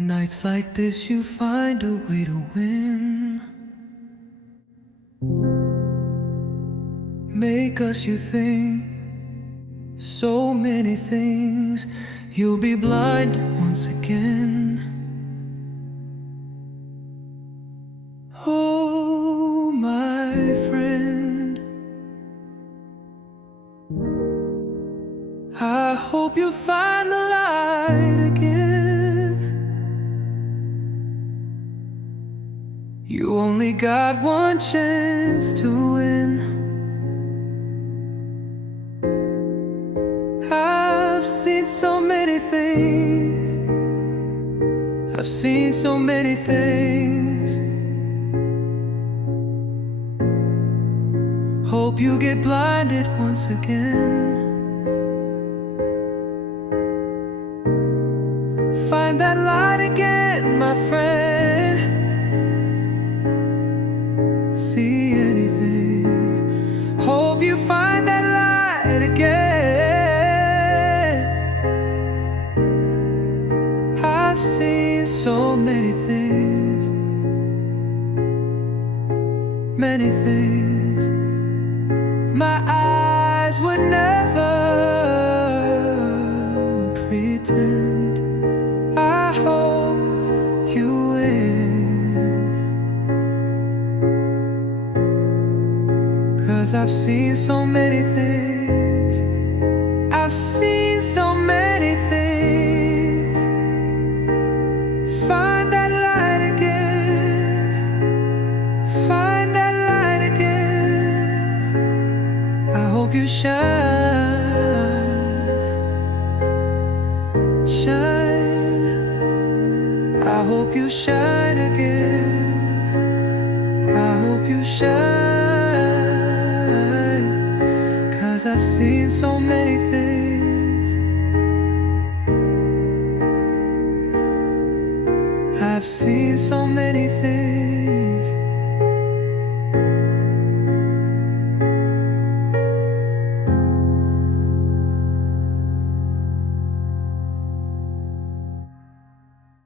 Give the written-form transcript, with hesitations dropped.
Nights like this you find a way to win. Make us you think so many things. You'll be blind once again. Oh, my friend, I hope you find the light again. You only got one chance to win. I've seen so many things. I've seen so many things. Hope you get blinded once again. Find that light again, my friend. See anything. Hope you find that light again. I've seen so many things. Many things. My eyes would never pretend. I hope you win, 'cause I've seen so many things. I've seen so many things. Find that light again. Find that light again. I hope you shine. Shine. I hope you shine again. I hope you shine, 'cause I've seen so many things. I've seen so many things.